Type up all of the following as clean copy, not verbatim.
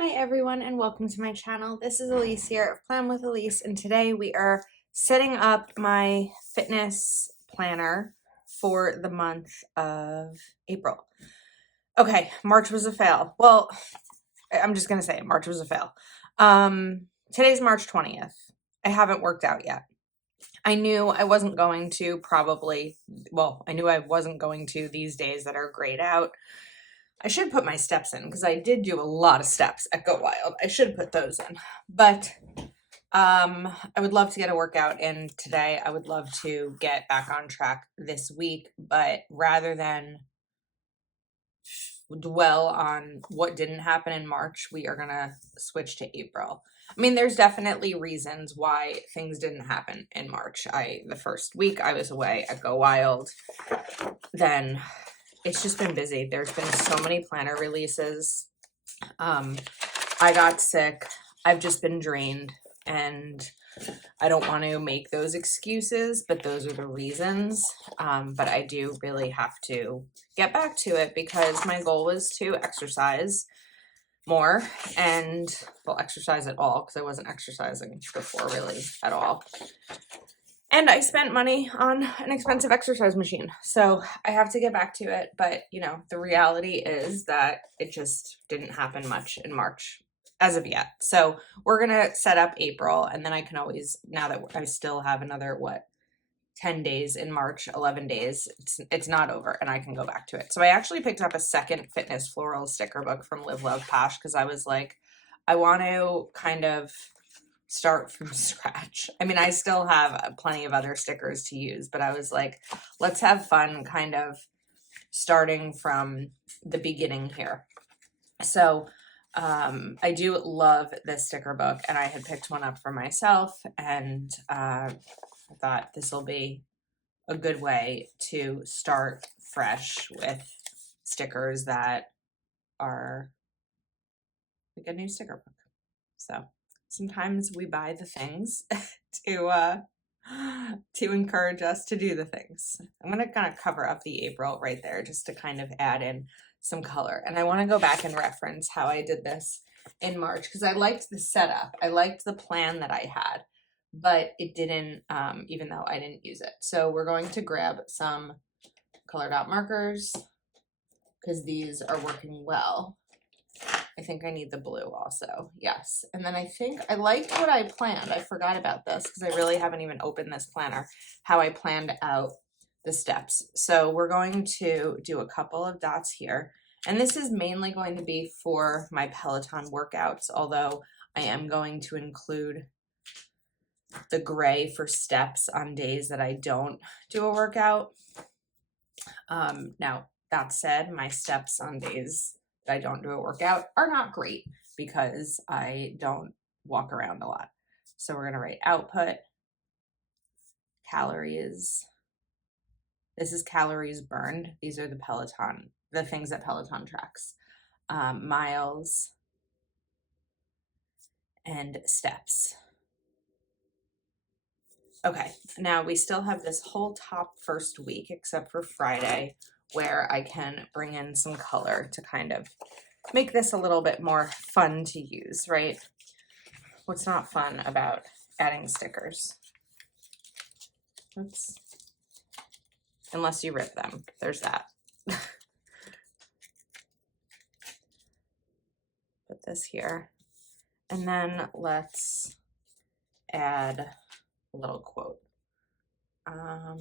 Hi everyone and welcome to my channel. This is Elise here of Plan with Elise, and today we are setting up my fitness planner for the month of April. Okay, March was a fail. Well, I'm just gonna say it, March was a fail. Today's March 20th. I haven't worked out yet. I knew I wasn't going to I knew I wasn't going to these days that are grayed out. I should put my steps in because I did do a lot of steps at Go Wild. I should put those in. But I would love to get a workout in today. I would love to get back on track this week. But rather than dwell on what didn't happen in March, we are going to switch to April. I mean, there's definitely reasons why things didn't happen in March. The first week I was away at Go Wild. Then it's just been busy. There's been so many planner releases. I got sick. I've just been drained, and I don't want to make those excuses, but those are the reasons. But I do really have to get back to it because my goal was to exercise more and, well, exercise at all because I wasn't exercising before really at all. And I spent money on an expensive exercise machine. So I have to get back to it. But, the reality is that it just didn't happen much in March as of yet. So we're going to set up April. And then I can always, now that I still have another, 10 days in March, 11 days, it's not over and I can go back to it. So I actually picked up a second fitness floral sticker book from Live Love Pash because I was like, I want to kind of start from scratch. I mean, I still have plenty of other stickers to use, but I was like, let's have fun kind of starting from the beginning here. So I do love this sticker book, and I had picked one up for myself, and I thought this will be a good way to start fresh with stickers that are like a new sticker book. So sometimes we buy the things to encourage us to do the things. I'm going to kind of cover up the April right there just to kind of add in some color. And I want to go back and reference how I did this in March because I liked the setup. I liked the plan that I had, but it didn't, even though I didn't use it. So we're going to grab some colored out markers because these are working well. I think I need the blue also. Yes. And then I think I liked what I planned. I forgot about this because I really haven't even opened this planner, how I planned out the steps. So we're going to do a couple of dots here. And this is mainly going to be for my Peloton workouts, although I am going to include the gray for steps on days that I don't do a workout. Now, that said, my steps on days that I don't do a workout are not great because I don't walk around a lot. So we're going to write output, calories. This is calories burned. These are the things that Peloton tracks. Miles and steps. Okay, now we still have this whole top first week except for Friday where I can bring in some color to kind of make this a little bit more fun to use, right? What's not fun about adding stickers? Oops. Unless you rip them, there's that. Put this here. And then let's add a little quote. I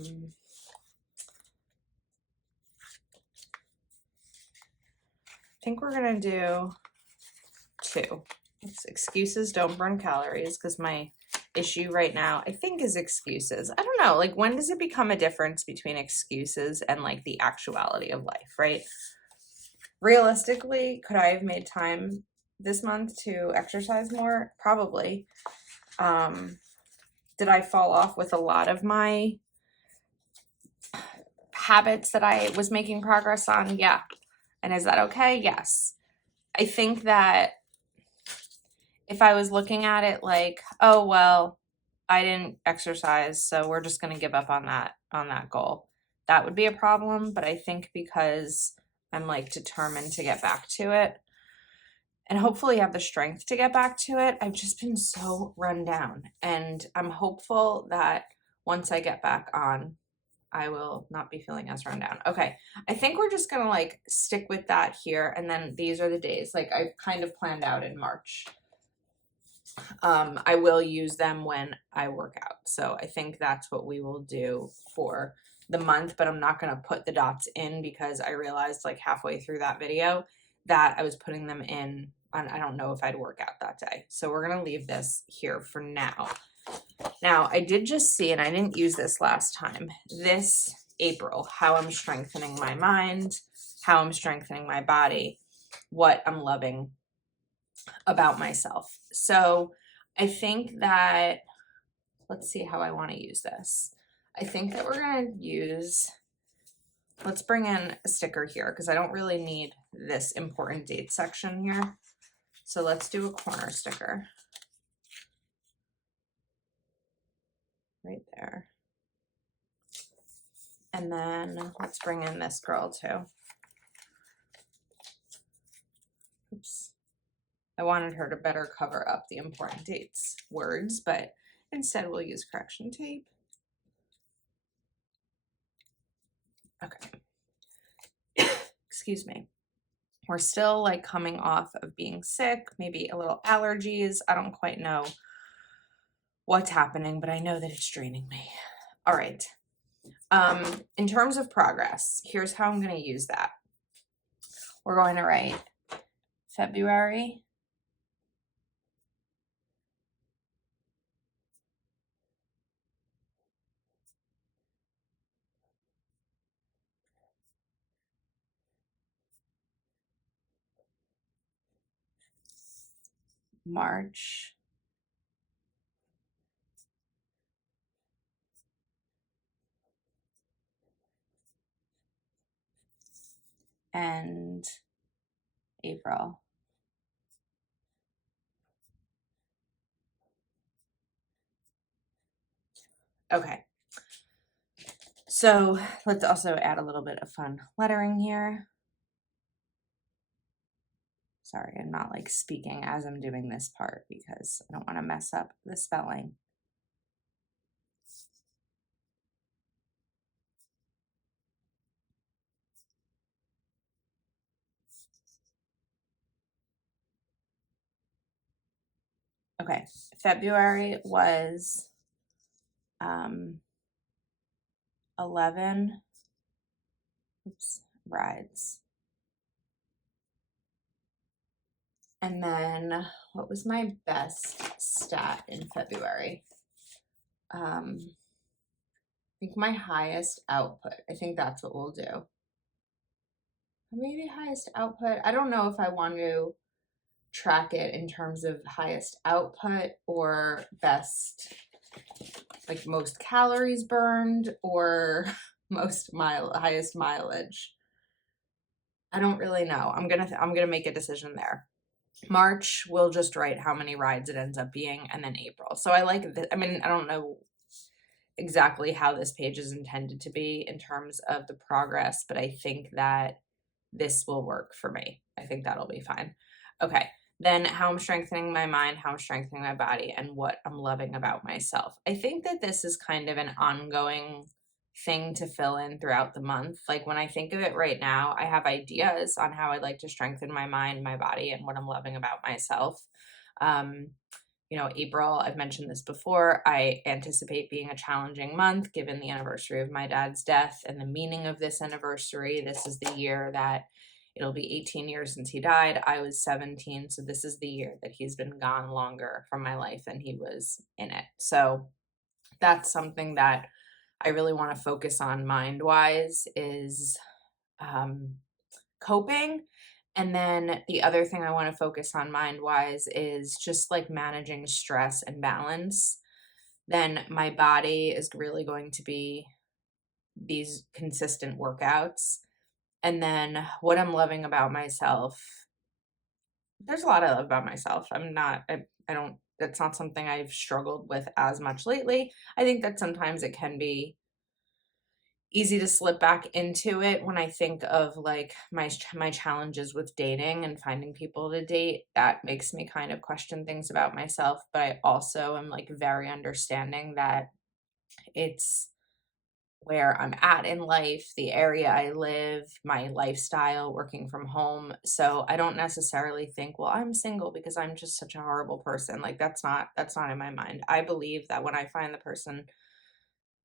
think we're gonna do 2. It's excuses don't burn calories because my issue right now I think is excuses. I don't know, like when does it become a difference between excuses and like the actuality of life, right? Realistically, could I have made time this month to exercise more? Probably. Did I fall off with a lot of my habits that I was making progress on? Yeah. And is that okay? Yes. I think that if I was looking at it like, oh, well, I didn't exercise, so we're just going to give up on that goal, that would be a problem. But I think because I'm like determined to get back to it, and hopefully have the strength to get back to it. I've just been so run down, and I'm hopeful that once I get back on, I will not be feeling as run down. Okay, I think we're just gonna like stick with that here, and then these are the days like I've kind of planned out in March. I will use them when I work out, so I think that's what we will do for the month, but I'm not gonna put the dots in because I realized like halfway through that video that I was putting them in on, I don't know if I'd work out that day. So we're gonna leave this here for now. Now, I did just see, and I didn't use this last time, this April, how I'm strengthening my mind, how I'm strengthening my body, what I'm loving about myself. So I think that, let's see how I want to use this. I think that we're going to use, let's bring in a sticker here because I don't really need this important date section here. So let's do a corner sticker. Right there. And then let's bring in this girl too. Oops. I wanted her to better cover up the important dates words, but instead we'll use correction tape. Okay. Excuse me. We're still like coming off of being sick, maybe a little allergies. I don't quite know what's happening, but I know that it's draining me. All right. In terms of progress, here's how I'm going to use that. We're going to write February, March, and April. Okay. So let's also add a little bit of fun lettering here. Sorry, I'm not like speaking as I'm doing this part because I don't want to mess up the spelling. Okay, February was 11 rides. And then what was my best stat in February? I think my highest output. I think that's what we'll do. Maybe highest output. I don't know if I want to track it in terms of highest output or best, like most calories burned or highest mileage. I don't really know. I'm gonna make a decision there. March, we'll just write how many rides it ends up being, and then April. So I like I mean, I don't know exactly how this page is intended to be in terms of the progress, but I think that this will work for me. I think that'll be fine. Okay, then how I'm strengthening my mind, how I'm strengthening my body, and what I'm loving about myself. I think that this is kind of an ongoing thing to fill in throughout the month. Like when I think of it right now, I have ideas on how I'd like to strengthen my mind, my body, and what I'm loving about myself. April, I've mentioned this before, I anticipate being a challenging month given the anniversary of my dad's death and the meaning of this anniversary. This is the year that it'll be 18 years since he died. I was 17, so this is the year that he's been gone longer from my life than he was in it. So that's something that I really want to focus on mind-wise is coping. And then the other thing I want to focus on mind-wise is just like managing stress and balance. Then my body is really going to be these consistent workouts. And then what I'm loving about myself, there's a lot I love about myself. I don't, that's not something I've struggled with as much lately. I think that sometimes it can be easy to slip back into it when I think of like my challenges with dating and finding people to date. That makes me kind of question things about myself, but I also am like very understanding that it's where I'm at in life, the area I live, my lifestyle, working from home. So I don't necessarily think, well, I'm single because I'm just such a horrible person. Like that's not in my mind. I believe that when I find the person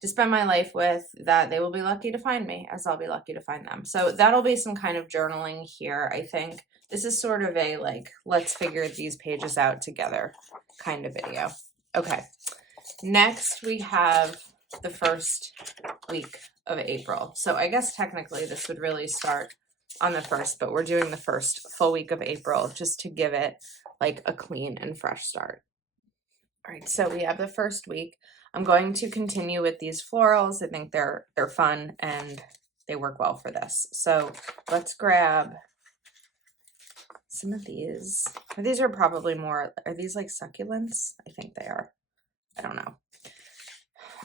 to spend my life with, that they will be lucky to find me as I'll be lucky to find them. So that'll be some kind of journaling here. I think this is sort of a like, let's figure these pages out together kind of video. Okay. Next we have the first week of April. So I guess technically this would really start on the 1st, but we're doing the first full week of April just to give it like a clean and fresh start. All right, so we have the first week. I'm going to continue with these florals. I think they're fun and they work well for this. So let's grab some of these. These are probably more, are these like succulents? I think they are. I don't know.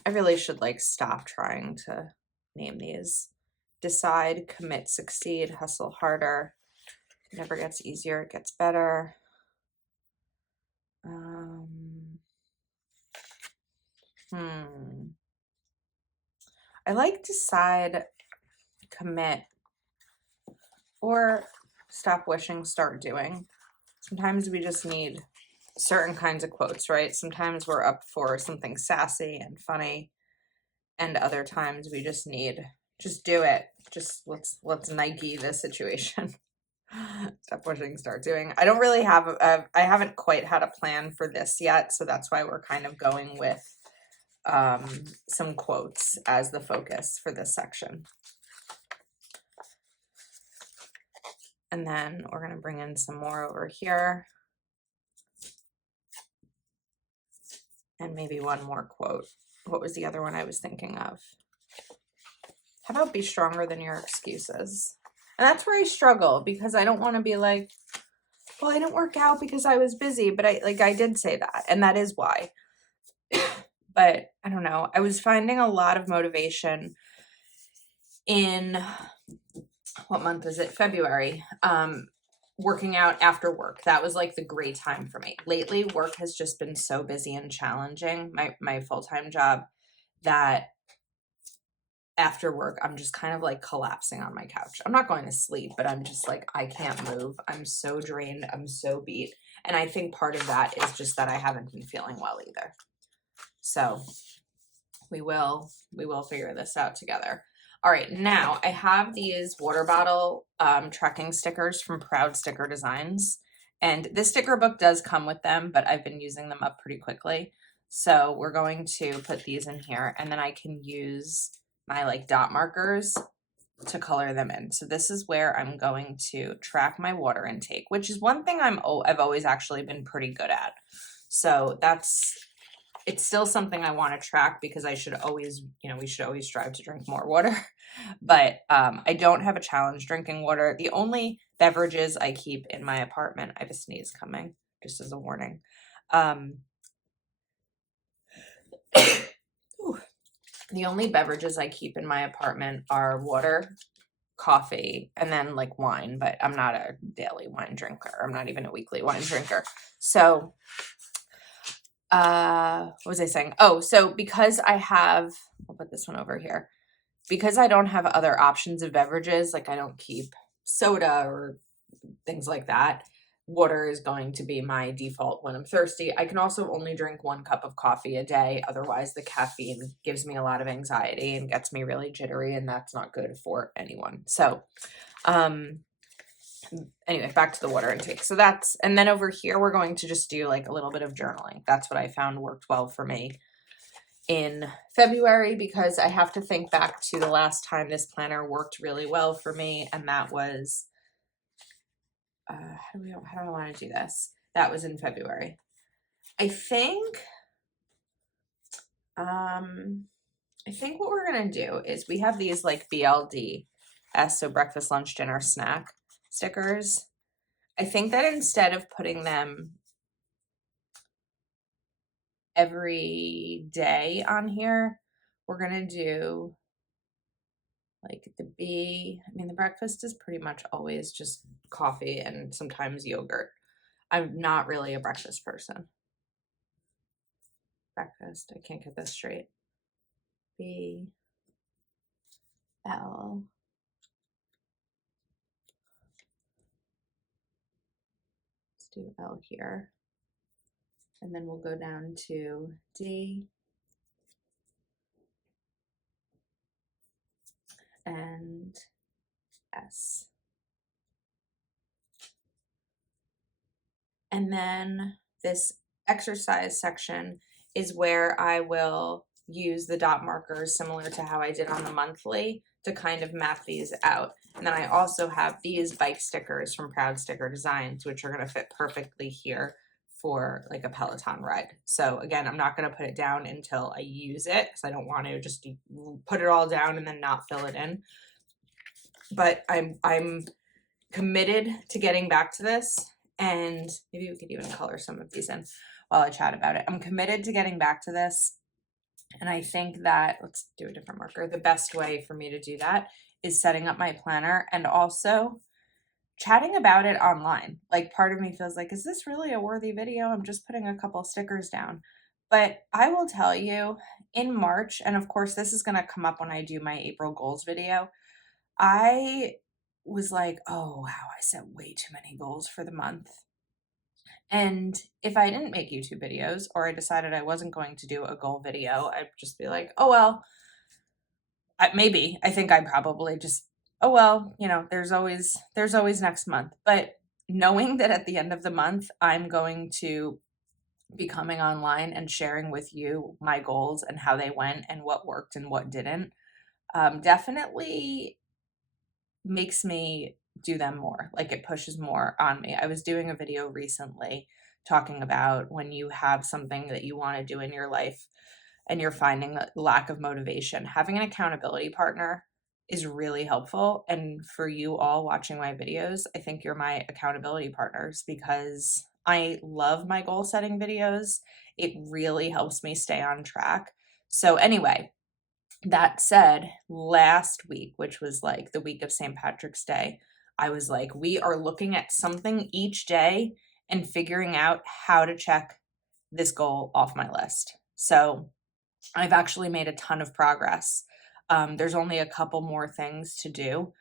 I really should like stop trying to name these. Decide, commit, succeed, hustle harder. It never gets easier, it gets better. I like decide, commit, or stop wishing, start doing. Sometimes we just need certain kinds of quotes, right? Sometimes we're up for something sassy and funny, and other times we just need, just do it. Just let's Nike the situation. Stop wishing, start doing. I don't really have I haven't quite had a plan for this yet, so that's why we're kind of going with some quotes as the focus for this section. And then we're going to bring in some more over here. And maybe one more quote. What was the other one I was thinking of? How about be stronger than your excuses? And that's where I struggle because I don't want to be like, well, I didn't work out because I was busy, but I did say that, and that is why. But I don't know. I was finding a lot of motivation in, what month is it? February. Working out after work. That was like the great time for me. Lately, work has just been so busy and challenging, my full-time job, that after work, I'm just kind of like collapsing on my couch. I'm not going to sleep, but I'm just like, I can't move. I'm so drained. I'm so beat. And I think part of that is just that I haven't been feeling well either. So we will figure this out together. All right, now I have these water bottle trekking stickers from Proud Sticker Designs. And this sticker book does come with them, but I've been using them up pretty quickly. So we're going to put these in here, and then I can use my like dot markers to color them in. So this is where I'm going to track my water intake, which is one thing I've always actually been pretty good at. So it's still something I want to track because I should always, we should always strive to drink more water. But I don't have a challenge drinking water. The only beverages I keep in my apartment, I have a sneeze coming, just as a warning. The only beverages I keep in my apartment are water, coffee, and then like wine, but I'm not a daily wine drinker. I'm not even a weekly wine drinker. So what was I saying? Oh, so because I'll put this one over here, because I don't have other options of beverages, like I don't keep soda or things like that, water is going to be my default when I'm thirsty. I can also only drink 1 cup of coffee a day. Otherwise, the caffeine gives me a lot of anxiety and gets me really jittery, and that's not good for anyone. So, anyway, back to the water intake. So and then over here, we're going to just do like a little bit of journaling. That's what I found worked well for me in February, because I have to think back to the last time this planner worked really well for me, and that was how do I want to do this? That was in February. I think what we're gonna do is we have these like BLD, so breakfast, lunch, dinner, snack stickers. I think that instead of putting them every day on here, we're gonna do like the B. I mean, the breakfast is pretty much always just coffee and sometimes yogurt. I'm not really a breakfast person. Breakfast, I can't get this straight. B, L. Let's do L here. And then we'll go down to D and S. And then this exercise section is where I will use the dot markers similar to how I did on the monthly to kind of map these out. And then I also have these bike stickers from Proud Sticker Designs, which are going to fit perfectly here for like a Peloton ride. So again, I'm not going to put it down until I use it because I don't want to just put it all down and then not fill it in. But I'm committed to getting back to this, and maybe we could even color some of these in while I chat about it. I'm committed to getting back to this, and I think that, let's do a different marker. The best way for me to do that is setting up my planner and also chatting about it online. Like, part of me feels like, is this really a worthy video? I'm just putting a couple stickers down. But I will tell you, in March, and of course this is going to come up when I do my April goals video, I was like, oh wow, I set way too many goals for the month. And if I didn't make YouTube videos, or I decided I wasn't going to do a goal video, I'd just be like, oh well, maybe. I think I probably just, oh well, you know, there's always next month. But knowing that at the end of the month I'm going to be coming online and sharing with you my goals and how they went and what worked and what didn't, definitely makes me do them more. Like, it pushes more on me. I was doing a video recently talking about when you have something that you want to do in your life and you're finding a lack of motivation, having an accountability partner is really helpful. And for you all watching my videos, I think you're my accountability partners because I love my goal setting videos. It really helps me stay on track. So anyway, that said, last week, which was like the week of St. Patrick's Day, I was like, we are looking at something each day and figuring out how to check this goal off my list. So I've actually made a ton of progress. There's only a couple more things to do.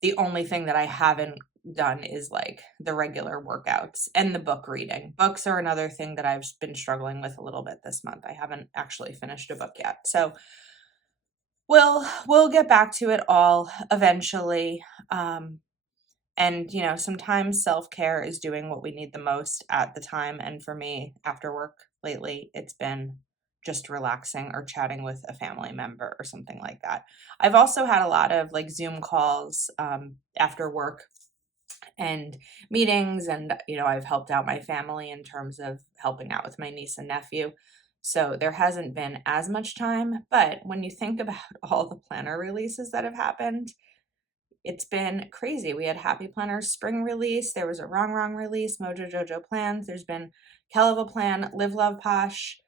The only thing that I haven't done is like the regular workouts and the book reading. Books are another thing that I've been struggling with a little bit this month. I haven't actually finished a book yet. So we'll get back to it all eventually. And you know, sometimes self-care is doing what we need the most at the time. And for me, after work lately, it's been just relaxing or chatting with a family member or something like that. I've also had a lot of like Zoom calls after work and meetings, and you know, I've helped out my family in terms of helping out with my niece and nephew. So there hasn't been as much time, but when you think about all the planner releases that have happened, it's been crazy. We had Happy Planner's spring release. There was a Wrong release, Mojo Jojo Plans. There's been Keleva Plan, Live Love Posh,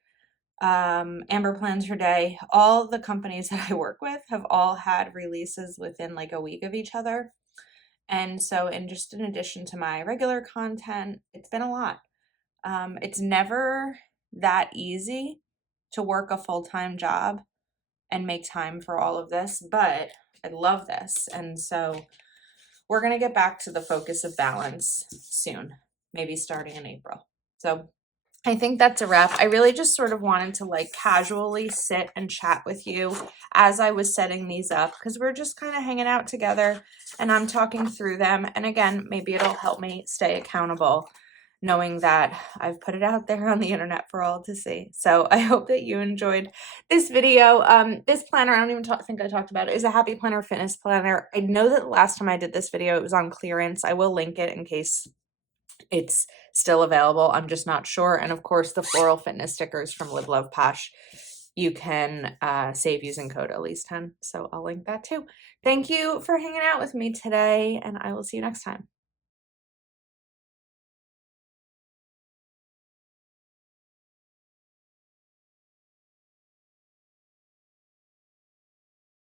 Amber Plans for Day. All the companies that I work with have all had releases within like a week of each other. And so, in addition to my regular content, it's been a lot. It's never that easy to work a full-time job and make time for all of this, but I love this. And so we're going to get back to the focus of balance soon, maybe starting in April. So I think that's a wrap. I really just sort of wanted to like casually sit and chat with you as I was setting these up because we're just kind of hanging out together and I'm talking through them. And again, maybe it'll help me stay accountable knowing that I've put it out there on the internet for all to see. So I hope that you enjoyed this video. This planner, I don't even think I talked about it, is a Happy Planner Fitness Planner. I know that the last time I did this video, it was on clearance. I will link it in case it's still available. I'm just not sure. And of course, the floral fitness stickers from Live Love Posh, you can save using code Elise10. So I'll link that too. Thank you for hanging out with me today, and I will see you next time.